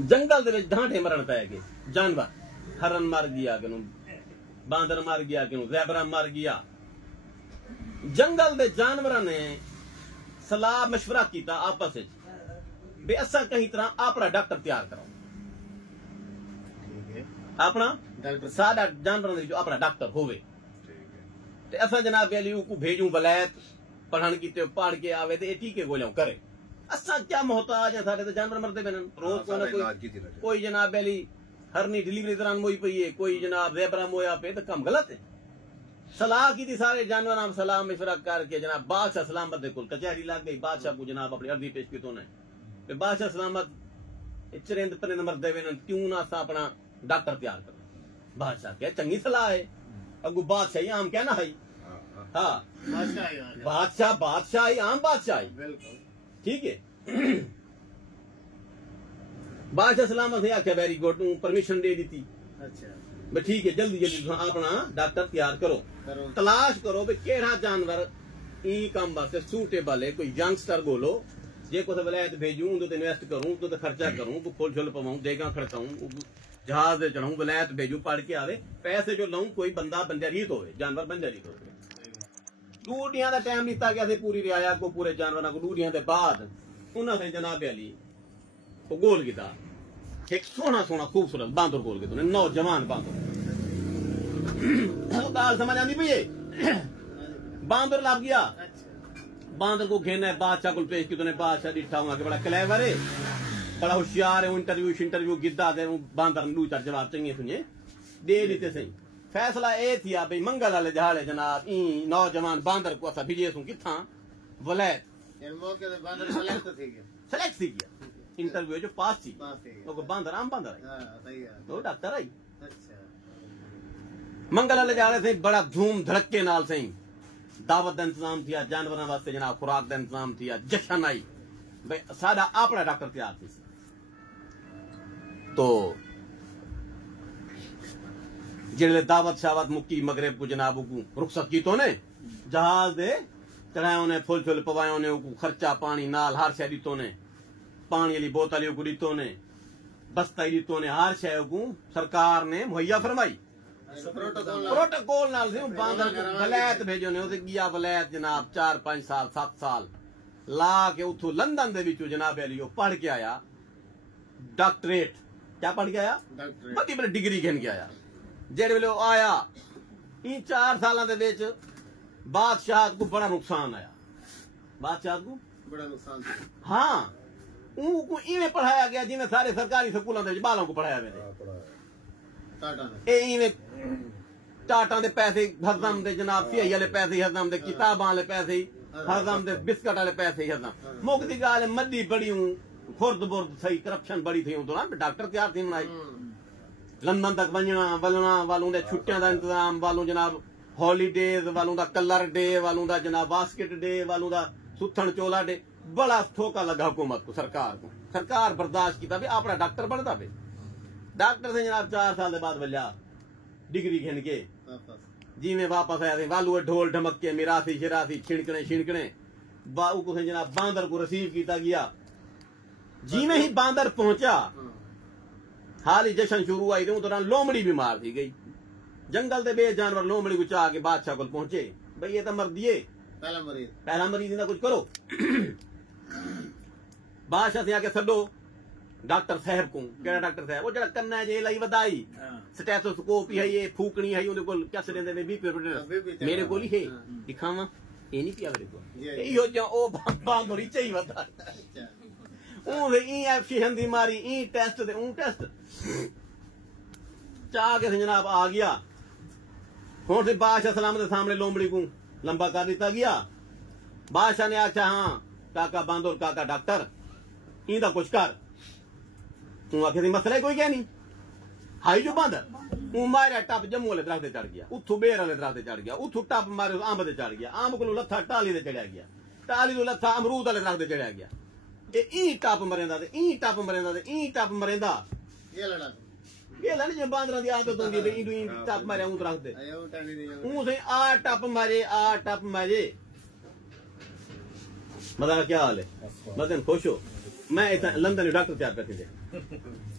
जंगल दे विच ढांढे मरण पै गए, जानवर हरन मर गया कि बांदर मर गया कि ज़ेबरा मर गया। जंगल दे जानवरां ने सलाह मशवरा किया आपस में भी असा कहीं तरह अपना डॉक्टर तैयार कराओ, अपना साडा जानवरों जो अपना डॉक्टर होवे ते असा जनाब अली को भेजूं वलायत पढ़न की पढ़ के आवे ते टीके गोलियां करे। असा क्या मोहताज है, साडे तो जानवर मरते पे रोज कोई जनाब अली हरनी डिलीवरी दौरान मोई पई है, कोई जनाब ज़ेबरा मोया पे, तो कम गलत है। सलाह की थी सारे जानवर सलाह मशवरा करके जनाब बादशाह सलामत दे कुल कचहरी लग गई। बादशाह को जनाब अपनी अर्जी पेश की तो ने बादशाह सलामत चरिंद परिंद मरदे वे क्यों ना असा अपना डॉक्टर तैयार करो। बादशाह क्या चंगी सलाह है, अगू बादशाही आम क्या ना है। हाँ बादशाह बादशाही आम बादशाही ठीक है। बादशाह सलामत से आख्या वेरी गुड परमिशन दे दी थी। अच्छा ठीक है जल्दी जल्दी अपना डॉक्टर तैयार करो, तलाश करो भी केड़ा जानवर ई काम वास्ते सूटेबल है। कोई यंगस्टर बोलो जे को वलायत भेजूं तो इन्वेस्ट करूं तो खर्चा करूं तो खोल छोल पवाऊं देगा खड़काऊं जहाज से चढ़ाऊं वलायत भेजूं पढ़ के आवे पैसे जो लाऊं कोई बंदा बंजारीत होवे जानवर बंजारीत होवे। डूडियां दा टाइम लिता गया पूरी रियाया को पूरे जानवरों को डूडियां दे बाद उन्होंने जनाब अली को गोल किया एक सोना सोना खूबसूरत बांदर गोल किया नौजवान बांदर दाल समझ आती पई बांदर लग गया। बांदर को घेना है बादशाह को पेश किया बादशाह डिठा हुआ बड़ा क्लेवर है बड़ा होशियार है। इंटरव्यू गिद्दा दे बांदर लू चार जवाब चंगे सुने दे देते सही। फैसला ए थी भाई मंगल वाले दिहाड़े जनाब ई नौजवान बांदर को असा भिजे सू किथा वलायत सेलेक्ट थी गया इंटरव्यू जो पास थी तो बांदर आम बांदर आई तो डॉक्टर आई। मंगल वाले दिहाड़े से बड़ा धूम धड़के नाल सही दावत का इंतजाम किया जानवरों वास्ते जनाब खुराक का इंतजाम किया जश्न आई भाई साडा अपना डॉक्टर तैयार थी। तो जिले दावत शावत मुक्की मगरब को जनाब को रुखसत की तो ने जहाज दे चढ़ाया ने फुल फुल पवाया ने खर्चा पानी नाल हर शह दितो ने पानी वाली बोतल को दितो ने बस्ता दितो ने हर शह को सरकार ने मुहैया फरमाई। प्रोटोकॉल नाल से बांदर को वलायत भेजो ने उसे गया वलायत जनाब 4-5 साल 7 साल ला के उठो लंदन दे विचो जनाब अली पढ़ के आया डॉक्टरेट क्या पढ़ के आया बड़ी बड़ी डिग्री घेन के आया। जेड़े वेले आया इन 4 साल दे बादशाह को बड़ा नुकसान आया। बादशाह को बड़ा नुकसान हाँ उनको इवें पढ़ाया गया जिन्हें सारे सरकारी स्कूलों के बालों को पढ़ाया गया टाटा दे पैसे हजम दे जनाब सियाई वाले पैसे हजम दे किताबां वाले पैसे हजम दे बिस्कट वाले पैसे हजम मुक्ति गाल मद्दी बड़ी खुर्द बुर्द सही करप्शन बड़ी थी दौरान डॉक्टर तैयार थी बनाई। लंदन तक वजना वलना वालों दे छुट्टियां का इंतजाम वालों जनाब हॉलीडेज वालों दा कलर डे वालों दा जनाब बास्केट डे वालों दा सुथन चोला डे बड़ा ठोका लगा हुकूमत को सरकार बर्दाश्त किया भी अपना डॉक्टर बनता पे डॉक्टर से जनाब 4 साल के बाद वल्या डिग्री घेन के जी में वापस आया वालू ढोल ढमक के मिरासी शिरासी छिड़कने छिड़कने बाऊ को जनाब बांदर को रिसीव किया गया। जी में ही बांदर पहुंचा हाल ही जश्न शुरू आई उस दौरान लोमड़ी बीमार थी गई। जंगल के बे जानवर लोमड़ी को चाह के बादशाह को पहुंचे भाई ये तो मर दिए पहला मरीज ना कुछ करो। बादशाह से आके सदो डॉक्टर साहब को केड़ा डॉक्टर साहब वो जरा कन्ना जे लाई वधाई स्टेथोस्कोप है ये फूकनी है उनके कोल क्या देंदे ने बीपी मेरे कोल ही है दिखावा ये नहीं पिया मेरे को यो जो ओ बांदरी चाहिए वधा ओ ई एफसी हंदी मारी ई टेस्ट दे ऊ टेस्ट चाह के जनाब आ गया। हुन से बादशाह सलामत के सामने लोमड़ी को लंबा कर दिता गया। बादशाह ने आख्या हाँ काका बांदर काका डॉक्टर इंदा कुछ कर तू आखे मसला कोई क्या नहीं हाई जो बांदर मारिया टप जम्मू वाले दरख्त चढ़ गया उथू बेर वाले दरख्त चढ़ गया उथू टप मारे अंब से चढ़ गया अंब को लत्था टाली से चढ़िया गया टाली को लत्था अमरूद वाले दरख्त चढ़िया गया ई टप मरेंदा ते ई टप मरेंदा ते ई टप मरेंदा ये लड़ जो बांदरा दी आदत होंदी बे ई टप मारे ऊ दरख्त दे ऊ से आ टप मारे मदा क्या हाल है मदन खुश हो मैं लंदन डॉक्टर तैयार करके दे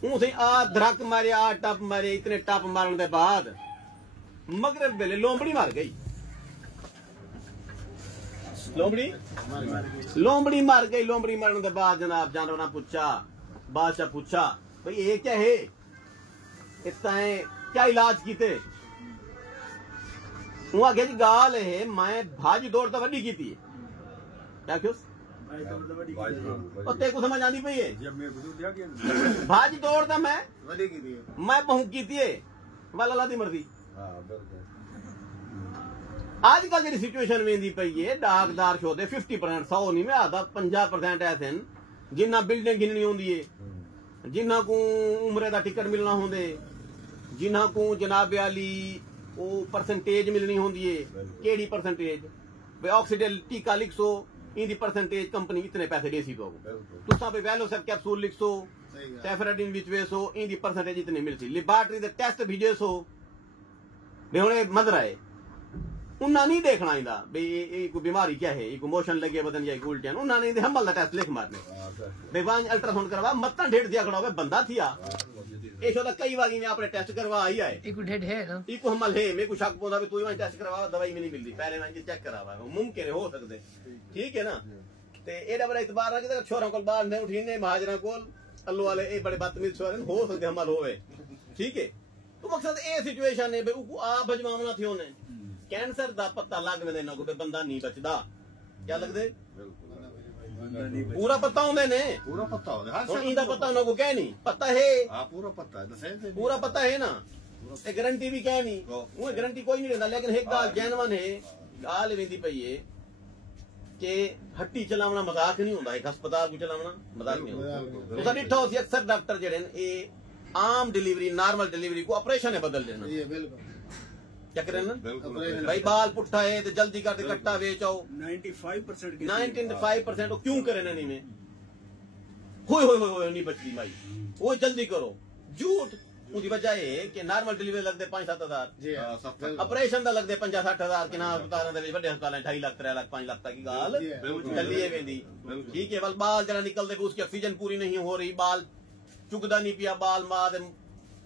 उसे आ धड़क मारे आ टप मारे इतने टप मारने के बाद मगरब वेले लोमड़ी मार गई लोमड़ी मार गई। लोमड़ी मारने के बाद जनाब जानवर पूछा बादशाह पूछा भाई ये क्या है इतना क्या इलाज किते आगे जी गाल है मैं भाजी दौड़ तो वड्डी की थी क्या क्यों तेको समझ आनी पई है भाजी दौड़ तो मैं बहु की थी वाल अल्लाह दी मर्जी। आजकल जी सिचुएशन वेंदी पई है डाकदार शोदे 50% 100 नहीं में आधा 50% ऐसे जिन्ना बिल्डिंग गिननी होंदी है जिन्ना को उम्रे दा टिकट मिलना होंदे जिन्ना को जनाब आली वो परसेंटेज मिलनी होंदी है केड़ी परसेंटेज भाई ऑक्सीडेंट टीका लिख सो इंदी परसेंटेज कंपनी इतने पैसे देसी तो तुसा पे वैलो सब कैप्सूल लिख सो सेफराडिन विच वे सो इंदी परसेंटेज इतनी मिलती लेबोरेटरी दे टेस्ट भेजे सो भाई हुणे मदर है उन्ना नहीं देखना इंदा भाई ये कोई बीमारी क्या है ये मोशन लगे बदन या उल्टियां उन्ना नहीं हमल दा टेस्ट लिख मारने भाई वांग अल्ट्रासाउंड करवा मत्ता ढेड़ दिया खड़ा हो बंदा थिया ए शो कई बार में आपने टेस्ट करवा आई है इको ढेड है ना इको हमल है मेरे को शक पोंदा भी तू ही टेस्ट करवा दवाई में नहीं मिलती पहले मैं चेक करावा मुमकिन है हो सकदे ठीक है ना ते एडा बड़ा इतबार ना कि छोरा को बाहर नहीं उठीने महाजरा को अल्लू वाले ए बड़े बदतमीज छोरे हो सकदे हमल होवे ठीक है तो मकसद ए सिचुएशन है भाई आ भजमावना थियो ने कैंसर दा पता लग में देना कोई बंदा नहीं बचदा क्या लगदे पूरा पता होंदे ने पूरा पता होंदे हां इंदा पता ना को कह नहीं पता है हां पूरा पता है पूरा पता है ना ए गारंटी भी कह नहीं वो गारंटी कोई नहीं देता लेकिन एक गाल जेनवन है गाल वेंदी पई है कि हट्टी चलावना मजाक नहीं होंदा एक अस्पताल को चलावना मजाक नहीं होंदा तो सा डिठो सी अक्सर डॉक्टर जेड़े ने ए आम डिलीवरी नॉर्मल डिलीवरी को ऑपरेशन है बदल देना ये बिल्कुल क्या करें ना भाई बाल पुट्ठा है तो जल्दी कर दे कट्टा बेच आओ 95% क्यों करें नहीं में हो नहीं बचती भाई वो जल्दी करो झूठ उसकी वजह है कि नॉर्मल डिलीवरी लगते 5-7 हजार ऑपरेशन का लगते 50-60 हजार कि ना अस्पताल बड़े अस्पताल 2.5 लाख 3 लाख 5 लाख तक की गाल चलिए वेंदी ठीक है बाल जरा निकलते उसकी ऑक्सीजन पूरी नहीं हो रही बाल चुकदा नहीं पिया बाल माद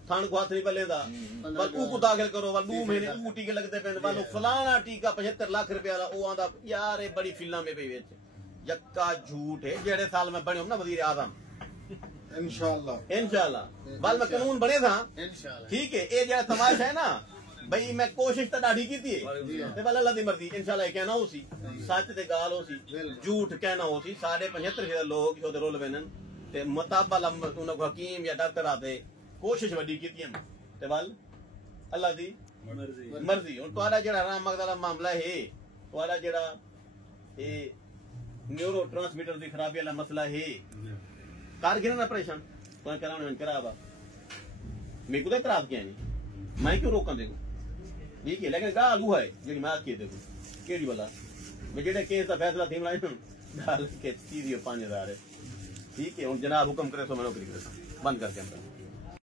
थान को हाथ नहीं पलेदा बल ऊको दाखिल करो बल 2 महीने ऊ टीके लगते पे बल फलाना टीका 75 लाख रुपया वाला ओ आंदा यार ये बड़ी फिल्म में पे विच यक्का झूठ है जेड़े साल में बने ना वजीर आजम इंशाल्लाह बल में कानून बने था इंशाल्लाह ठीक है ये जेड़ा तमाशा है ना भाई मैं कोशिश तो डाढ़ी की थी ते बल अल्लाह दी मर्जी इंशाल्लाह कहना हो सी सच ते गाल हो सी झूठ कहना हो सी 75% लोग जो रोल वेनन ते मुताबल उन हकीम या डॉक्टर आते कोशिश वड्डी की ते वल अल्लाह दी मर्जी हुन तुहाडा जेड़ा राम मगदा मामला है तुहाडा जेड़ा ए न्यूरो ट्रांसमीटर दी खराबी वाला मसला है कार गिरना ऑपरेशन तो कराने में करावा मैं को इतराज किया नहीं मैं क्यों रोकन देखो ठीक है लेकिन गाल हुआ है जेडी मैं आके देखो केडी वाला मैं जेड़े केस दा फैसला थी मलाई गाल के सीधी 5000 है ठीक है हुन जनाब हुक्म करे सो मैं नौकरी करे बंद करके